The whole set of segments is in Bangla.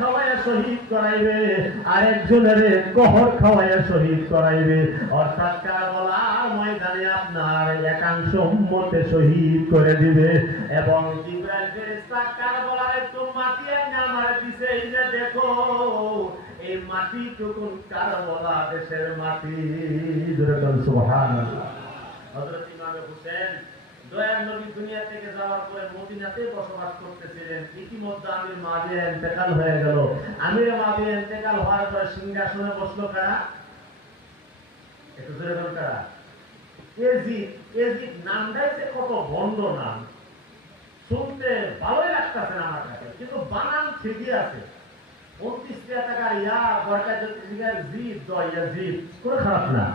খাওয়াইয়া শহীদ করাইবে, আরেকজনের কহর খাওয়াইয়া শহীদ করাইবে। অর্থাৎ কারবালার ময়দানে আপনার একাংশ উম্মতে শহীদ করে দিবে। এবং জিবরাইল ফেরেশতা কারবালার একটু মাটি এনে আমার দিছে, এই যে দেখো এই মাটিটুকু কারবালা দেশের মাটি। সুবহানাল্লাহ। হযরত ইমাম হোসেন দয়ার নবী দুনিয়া থেকে যাওয়ার পরে মদিনাতে বসবাস করতেছিলেন। ইতিমধ্যে আমির মাবিয়া ইন্তেকাল হয়ে গেল। আমির মাবিয়া ইন্তেকাল হওয়ার পরে সিংহাসনে বসলো কারা? একটু জোরে বলুন কারা? এজিদ। এজিদ নামটাই যে কত ভণ্ড নাম, শুনতে ভালোই লাগতেছে না আমার কাছে, কিন্তু বানান ঠিকই আছে। 29 টাকা ইয়া বরকাত জিদ দয়া জিদ কোনো খারাপ না,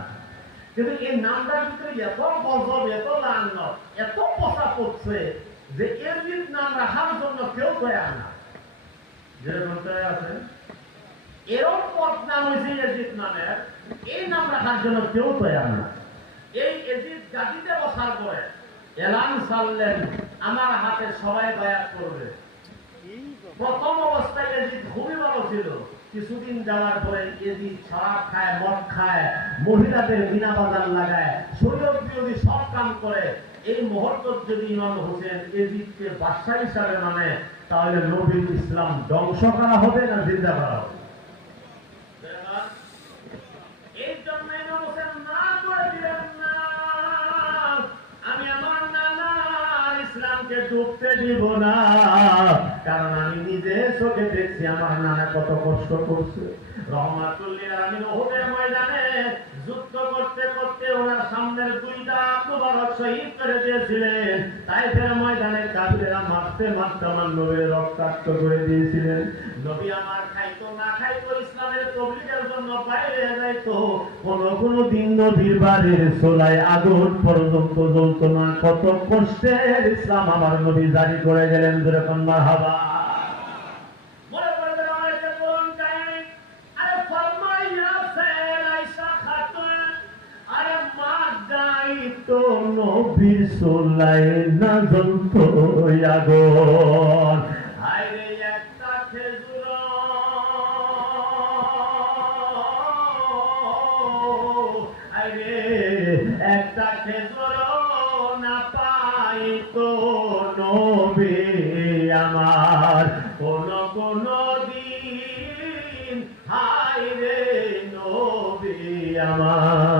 কিন্তু এই নামটার ভিতরে এত গজব, এত লানত, এত পচা পড়ছে যে এজিদ নাম রাখার জন্য কেউ তৈরি না। যেরকম তৈরি আছে এরকম পদ নাম হয়েছে এজিদ নামের, এই নাম রাখার জন্য কেউ তৈরি না। এই এজিদ গাদিতে বসার পরে এলান ছাড়লেন, আমার হাতে সবাই বায়াত করবে। প্রথম অবস্থায় এজিদ খুবই ভালো ছিল, কিছুদিন যাওয়ার পরে এজিদ শরাব খায়, মদ খায়, মহিলাদের বিনা বাজার লাগায়, শরীয়ত বিরোধী সব কাম করে। এই মুহূর্তে যদি ইমাম হোসেন এজিদকে বাদশা হিসাবে মানে, তাহলে নবীর ইসলাম ধ্বংস করা হবে না জিন্দা করা হবে? এই জন্য ইমাম হোসেন না করে দিলেন না, আমি আমার নানার ইসলামকে ডুবতে দিব না, কারণ আমি নিজে চোখে দেখছি আমার নানা কত কষ্ট করছে। রহমাতুল্লিল আলামিন উহুদের ময়দানে যুদ্ধ করতে করতে ওনার সামনের দুইটা মুবারক শহীদ করে দিয়েছিলেন। তাইফের ময়দানে কাফিররা মারতে মারতে আমার নবীর রক্তাক্ত করে দিয়েছিলেন। নবী আমার খাইতো না খাইতো, ইসলামের তাবলীগের জন্য বাইরে যাইতো, কোনো দিন নবীর বাড়ির চুলায় আগুন পর্যন্ত জ্বলত না। কত কষ্টের ইসলাম আমার নবী জারি করে গেলেন। যেরকম মারহাবা। তো নবীর চুলায় না জ্বলত আগুন, আরে একটা খেজুর, আরে একটা খেজুর না পাই তো নবী আমার কোন দিন, হায় রে নবী আমার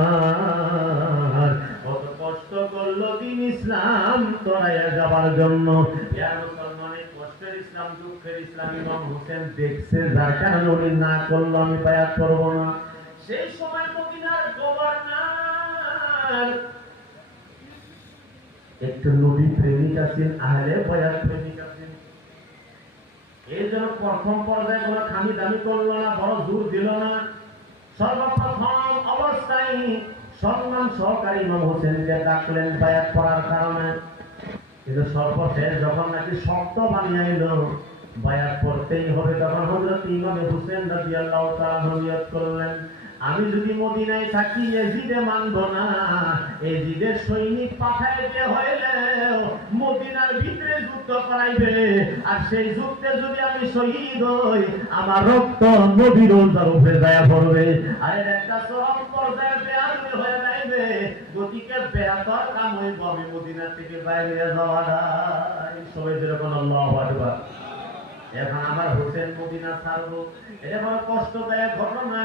কত কষ্ট করলো দিন ইসলাম তরাইয়া যাবার জন্য। মুসলমানের কষ্টের ইসলাম, দুঃখের ইসলাম ইমাম হোসেন দেখছে, যার কারণে উনি না করলো আমি বায়াত করব না। সেই সময় মদিনার গভর্নর একটু নবী প্রেমিক আছেন, আহলে বায়াত প্রেমিক আছেন। এই জন্য প্রথম পর্যায়ে কোনো খামি দামি করলো না, বড় জোর দিল না। সর্বপ্রথম অবস্থায় সম্মান সহকারী ইমাম হোসেনকে ডাকলেন বায়াত করার কারণে। কিন্তু সর্বশেষ যখন নাকি শর্ত বানিয়ে এলো বায়াত করতেই হবে, তখন হযরত ইমাম হোসেন রাদিয়াল্লাহু তাআলা নিয়ত করলেন, আমি যদি মদিনায় থাকি এজিদে মানব না, এজিদের সৈনিক পাঠাইতে হইলেও মদিনার ভিতরে যুদ্ধ করাইবে, আর সেই যুদ্ধে যদি আমি শহীদ হই আমার রক্ত নবীর রোজার উপরে যায় পড়বে, আর একটা চরম পর্যায়ে বেয়াদবি হয়ে যাইবে। গতিকে বেয়াদর কাম হইব আমি মদিনা থেকে বাইরে যাওয়া নাই। সবাই যেরকম আল্লাহু আকবার। এখন আমার হোসেন মদিনা ছাড়বো, এটা বড় কষ্টদায়ক ঘটনা।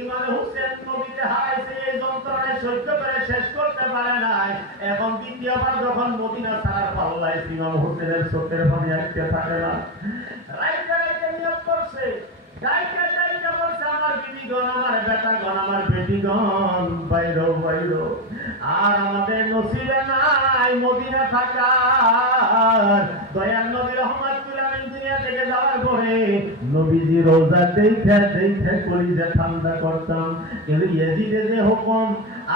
ইমাম হোসেন নবীকে হারাইছে, এই যন্ত্রণায় সহ্য করে শেষ করতে পারে নাই। এখন দ্বিতীয়বার যখন মদিনা ছাড়ার পাল্লায় ইমাম হোসেনের চোখের পানি আসতে থাকে না। রাইতে রাইতে নিয়োগ করছে, গাইতে গাইতে বলছে আমার বিবিগণ, আমার বেটাগণ, আমার বেটিগণ বাইরো বাইরো, আর আমাদের নসিবে নাই মদিনা থাকার। দয়াল নবী রহমাতুল্লাহ দুনিয়া থেকে যাওয়ার পরে নবীজি রোজা দেখে দেখে কলিজা ঠান্ডা করতাম, কিন্তু ইয়াজিদের যে হুকুম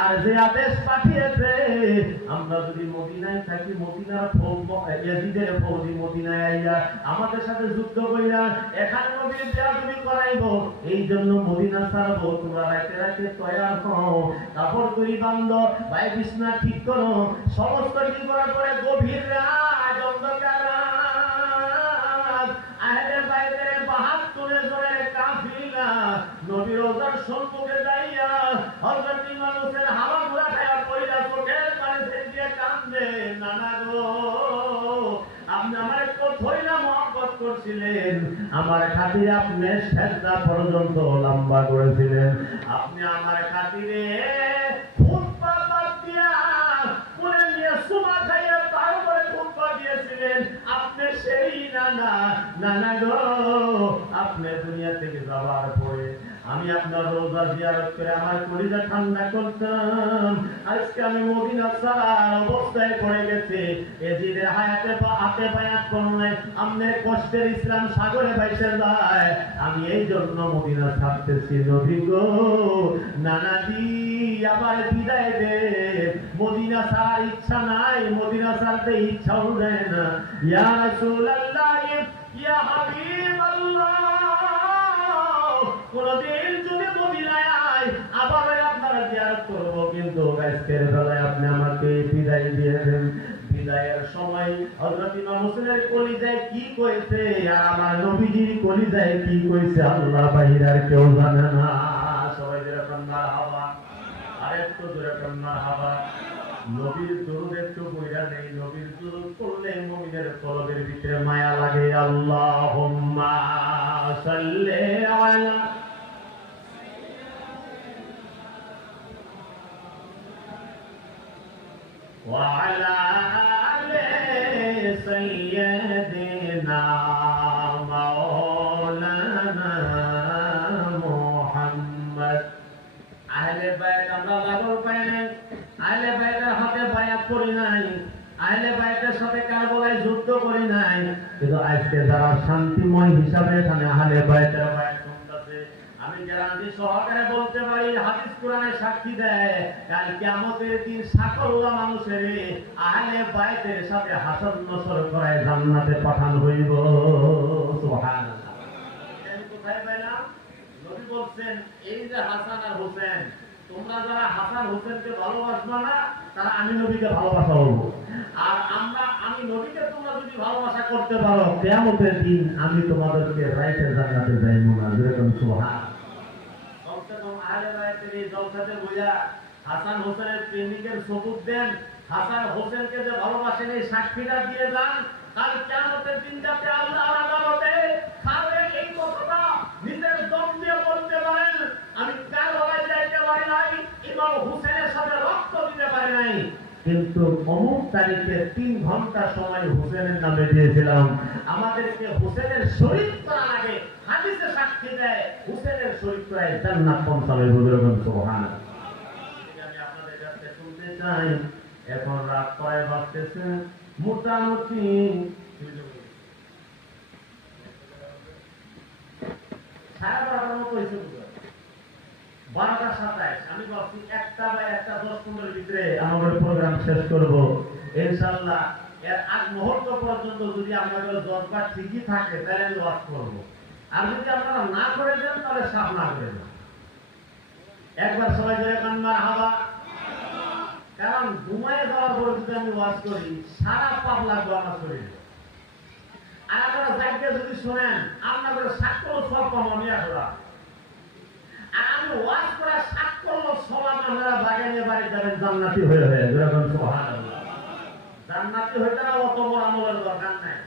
আর যে আদেশ পাঠিয়েছে, আমরা যদি মদিনায় থাকি, মদিনার ইয়াজিদের ফৌজি মদিনায় আইয়া আমাদের সাথে যুদ্ধ কইরা এখানে নবীর বেয়াদবি করাইব, এই জন্য মদিনা ছাড়বো। তোমরা রাতে রাতে তৈয়ার হও, কাপড় তৈরি বান্ধ, ভাই বিছনা ঠিক করো, সমস্ত ঠিক করার পরে গভীর রাত অন্ধকার রাত, আহলে বাইতের ৭২ সম্মুখে যাইয়া হযরত ইমাম হোসেন হাওয়া ঘোরা খায়া পয়লা চোখের পানি ছেড়ে কান্দে, নানা গো আপনি আমারে কতই না মহব্বত করছিলেন, আমার খাতিরে আপনি সেজদা পর্যন্ত লম্বা করেছিলেন, আপনি আমার খাতিরে খুতবা বাদ দিয়া কোলে নিয়ে সুমা খাইয়া তারপরে খুতবা দিয়েছিলেন, আপনি সেই নানা। নানা গো আপনি দুনিয়া থেকে যাওয়ার পরে আমি আপনার রোজা জিয়ারত করে আমার কলিজা ঠান্ডা করতাম, আজকে আমি মদিনা ছাড়ার অবস্থায় পড়ে গেছে, এজিদের হাতে বায়াত করলে আমনের কষ্টের ইসলাম সাগরে ভাইসে যায়, আমি এই জন্য মদিনা ছাড়তেছি নবী গো। নানাজি আবার বিদায় দে, মদিনা ছাড়ার ইচ্ছা নাই, মদিনা ছাড়তে ইচ্ছাও দেয় না। ইয়া রাসূলুল্লাহ ইয়া হাবিবাল্লাহ, কোনদিন যদি মদিনায় আয় আবার আপনারা জিয়ারত করব, কিন্তু আজকের বেলায় আপনি আমাকে বিদায় দিয়ে দেন। বিদায়ের সময় হযরত ইমাম হোসেনের কলিজায় কি কইছে আর আমার নবীজির কলিজায় কি কইছে আল্লাহ বাহির আর কেউ জানে না। সবাই যেরকম মারহাবা, আর একটু যেরকম মারহাবা। নবীর দুরূদ একটু বইরা নেই, নবীর দুরূদ পড়লে মুমিনের কলবের ভিতরে মায়া লাগে। আল্লাহুম্মা সাল্লি আলা ওয়া আলা আলি সাইয়্যিদিনা মাওলানা মুহাম্মদ। আহলে বাইত আমরা লাগল পাই নাই, আহলে বাইতের হাতে বায়াত করি নাই, আহলে বাইতের সাথে কারবালায় যুদ্ধ করি নাই, কিন্তু আজকে যারা শান্তিময় হিসাবে এখানে আহলে বাইতের বায়াত করতেছে, আমি গ্যারান্টি সহকারে বলতে পারি, হাদিস কোরআনে সাক্ষী দেয়, কাল কিয়ামতের দিন সকল মানুষের আহলে বাইতের সাথে হাসর নসর করায় জান্নাতে পাঠানো হইব। সুবহানাল্লাহ। আমি কোথায় পেলাম? নবী বলছেন এই যে হাসান আর হোসেন, তোমরা যারা হাসান হোসেনকে ভালোবাসবা না তারা আমি নবীকে ভালোবাসা বলবো, আর আমি নবীকে তোমরা যদি ভালোবাসা করতে পারো কিয়ামতের দিন আমি তোমাদেরকে রাইটে জান্নাতে যাইব না। যেরকম সুবহান। কমসে কম আহলে বাইতের এই জলসাতে বইয়া হাসান হোসেনের প্রেমিকের সবুত দেন, হাসান হোসেনকে যে ভালোবাসেন এই সাক্ষীটা দিয়ে যান, কাল কিয়ামতের দিন যাতে আল্লাহর আদালতে খাবে এই কথাটা নিজের দম দিয়ে বলতে পারেন, আমি কারবালায় যাইতে পারি নাই, ইমাম হোসেনের সাথে রক্ত দিতে পারি নাই, কিন্তু অমুক তারিখে 3 ঘন্টা সময় হোসেনের নামে দিয়েছিলাম, আমাদেরকে হোসেনের শরীক করা লাগে। হাদিসে সাক্ষী দেয় হোসেনের শরীক করায় জান্নাত পৌঁছাবে। বলুন সুবহানাল্লাহ। আমি আপনাদের কাছে শুনতে চাই, এখন রাত কয় বাজতেছে? মোটামুটি 12:30 মতো হয়েছে, 12:27। আমি ভাবছি 1টা বা 1:10-15 ভিতরে আমাদের প্রোগ্রাম শেষ করব ইনশাআল্লাহ। এর আগ মুহূর্ত পর্যন্ত যদি আমাদের জজবা ঠিকই থাকে তাহলে আমি ওয়াজ করব, আর যদি আপনারা না করে দেন তাহলে সাফ না করে দেন। একবার সবাই ধরে কান্না হাওয়া, কারণ ঘুমায় যাওয়ার পরে যদি আমি ওয়াজ করি সারা পাপ লাগবে আমার শরীরে, আর আপনারা যাইতে যদি শোনেন আপনাদের সাক্ষ্য সব পাবো আমি এখন, আর আমি ওয়াজ করে সাক্ষ্য সব আপনারা বাগানে বাড়ি যাবেন জান্নাতি হয়ে হয়ে। যেরকম সুবহানাল্লাহ। জান্নাতি হইতে না অত বড় আমলের দরকার নাই,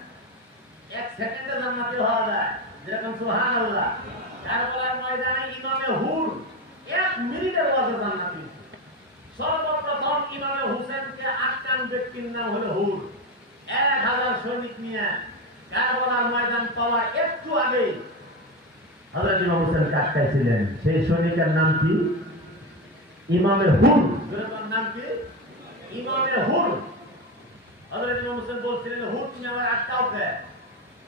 1 সেকেন্ডে জান্নাতি হওয়া যায়। যেরকম সুবহানাল্লাহ। কারবালার ময়দানে ইমামে হুর 1 মিনিটের ওয়াজে জান্নাতি। সর্বপ্রথম ইমামে হোসেনকে আটকান ব্যক্তির নাম হলো হুর। 1000 সৈনিক নিয়ে কারবালার ময়দান পাওয়ার একটু আগে হযরত ইমাম হোসেনকে আটকাইছিলেন। সেই সৈনিকের নাম কি? ইমামে হুর। এর নাম কি? ইমামে হুর। হযরত ইমাম হোসেন বলছিলেন, হুর তুমি আমার আটকাও কে?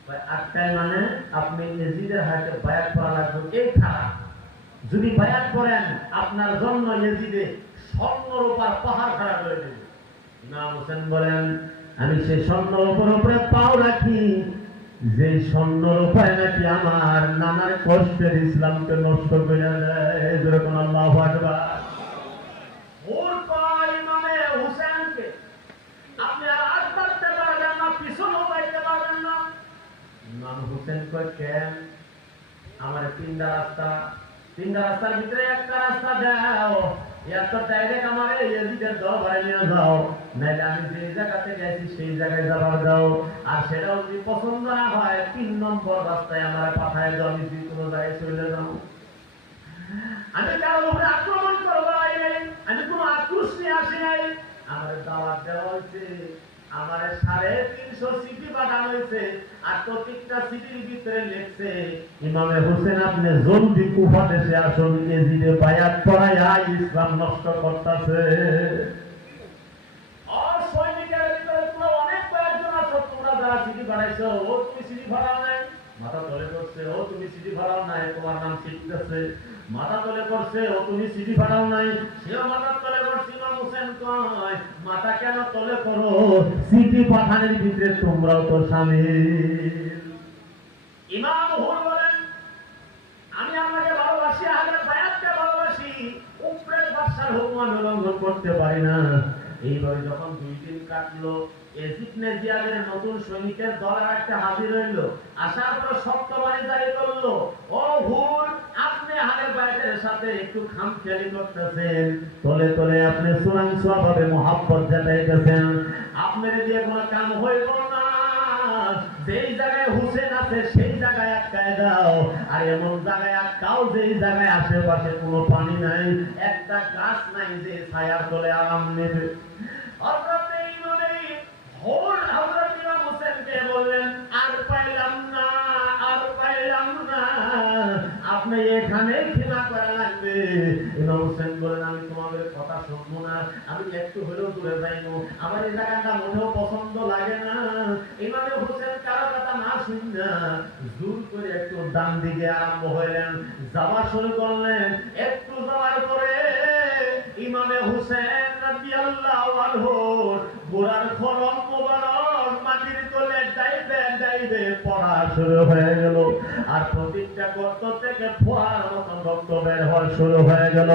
ভাই আটকায় মানে আপনি ইয়াজিদের হাতে বায়াত করা লাগবে, এই খারাপ। যদি বায়াত করেন আপনার জন্য ইয়াজিদে স্বর্ণরূপার পাহাড় খাড়া করে দেবে। ইমাম হোসেন বলেন, আমি সেই স্বর্ণরূপার উপরে পাও রাখি যে স্বর্ণরূপায় নাকি আমার নানার কষ্টের ইসলামকে নষ্ট করে দেয়। যেরকম আল্লাহু আকবার। ওর পায় ইমামে হোসেনকে আপনি আর আসতে পারবেন না, পিছনেও যাইতে পারবেন না। ইমাম হোসেন কয় কেন? আমার 3টা রাস্তা, তিনটা রাস্তার ভিতরে একটা রাস্তা দাও, এত ডাইরেক্ট আমার ইয়াজিদের দরবারে নিয়ে যাও, নাইলে আমি যে জায়গাতে গেছি সেই জায়গায় যাবার দাও, আর সেটাও যদি পছন্দ না হয় 3 নম্বর রাস্তায় আমার পাঠায় দাও, আমি যে কোনো জায়গায় চলে যাবো। আমি কারোর উপরে আক্রমণ করবো নাই, আমি কোনো আক্রোশ নিয়ে আসি নাই। আমার দাওয়াত দেওয়া হয়েছে, আমার 350 সিটি পাঠানো হয়েছে, আর প্রত্যেকটা সিটির ভিতরে লিখছে ইমামে হোসেন আপনি জলদি কুফা দেশে আসুন, এজিদে বায়াত পড়াইয়া ইসলাম নষ্ট করতেছে। আর সৈনিকের ভিতরে তোমরা অনেক কয়েকজন আছো, তোমরা যারা সিটি বানাইছো, ও তুমি সিটি ভাড়াও নাই, মাথা তলে করছে, ও তুমি সিটি ভাড়াও নাই, তোমার নাম শিখতেছে, মাথা তলে করছে, ও তুমি সিটি ভাড়াও নাই, সেও মাথা তলে করছে। ইমাম হোসেন কয় মাথা কেন তলে করো, সিটি পাঠানের ভিতরে তোমরাও তো শামিল। ইমাম হুর বলেন আমি আপনাকে ভালোবাসি, আহলে বায়াতকে ভালোবাসি, উপরের বাদশার হুকুম আমি উল্লঙ্ঘন করতে পারি না। এইভাবে যখন 2 দিন কাটলো, এজিদ নেজিয়াদের নতুন সৈনিকের দল একটা হাজির হইল, আসার পর শক্তবাণী জারি করলো, ও হুর আপনি আহলে বায়াতের সাথে একটু খামখেয়ালি করতেছেন, তলে তলে আপনি চূড়ান্ত ভাবে মহাব্বত জানাইতেছেন, আপনার দিয়ে কোনো কাম হইব না, যেই জায়গায় হুসেন আছে সেই জায়গায় আটকায় দাও, আর এমন জায়গায় আটকাও যেই জায়গায় আশেপাশে কোনো পানি নাই, একটা গাছ নাই যে ছায়ার তলে আরাম নেবে। হযরত ইমামে হোর হযরত ইমাম হোসেনকে বললেন আর পাইলাম না, আর পাইলাম না, আপনি এখানে ক্ষমা করা লাগবে। ইমাম হোসেন বলেন আমি তোমাদের কথা শুনবো না, আমি একটু হলেও দূরে যাইবো, আমার এই জায়গাটা মোটেও পছন্দ লাগে না। ইমামে হোসেন কারো কথা না শুননা জোর করে একটু ডান দিকে আরম্ভ হইলেন, যাওয়া শুরু করলেন। একটু যাওয়ার পরে ইমামে হোসেন রাদিয়াল্লাহু আনহু গোড়ার খরম মোবারক মাটির তলে যাইবে যাইবে পড়া শুরু হয়ে গেল, আর প্রতিটা গর্ত থেকে ফোয়ার মতন রক্ত বের হওয়া শুরু হয়ে গেল।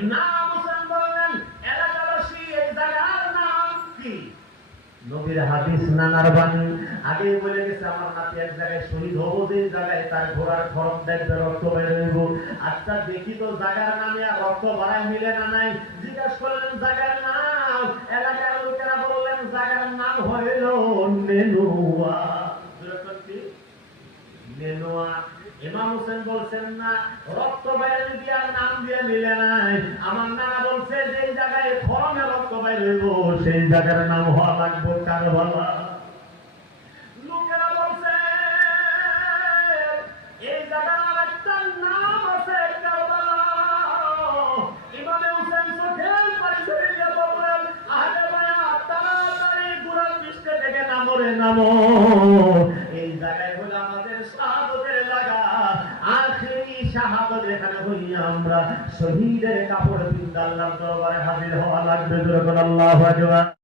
ইমাম হোসেন বললেন এলাকাবাসী এই জায়গার নাম কি? নবীর হাদিস নানার বাণী আগেই বলে গেছে, আমার নাতি এক জায়গায় শহীদ হবো, যে জায়গায় তার ঘোড়ার খরম দেখবে রক্ত বের হইব। আচ্ছা দেখি তো জায়গার নামে আর রক্ত বাড়ায় মিলে না নাই, জিজ্ঞাসা করলেন জায়গার নাম, এলাকার লোকেরা বললেন জায়গার নাম হইল নেনুয়া। নেনুয়া। ইমাম হোসেন বলছেন না রক্ত বাইরে দিয়ে নাম দিয়ে মিলে নাই, আমার নানা বলছে যে জায়গায় খরমে রক্ত বাইরে হইব সেই জায়গার নাম হওয়া লাগবে কারবালা। লোকেরা বলছে এই জায়গার আরেকটা নাম আছে কারবালা। ইমামে হোসেন চোখের পানি ছেড়ে দিয়ে বললেন আহলে বায়াত তাড়াতাড়ি ঘোড়ার পৃষ্ঠে থেকে নামো রে নামো, এই জায়গায় হলো আমাদের শাহাদাতের জায়গা, আখেরি শাহাদাত এখানে হইয়া আমরা শহীদের কাপড় পিন্দে আল্লাহর দরবারে হাজির হওয়া লাগবে। আল্লাহু আকবার।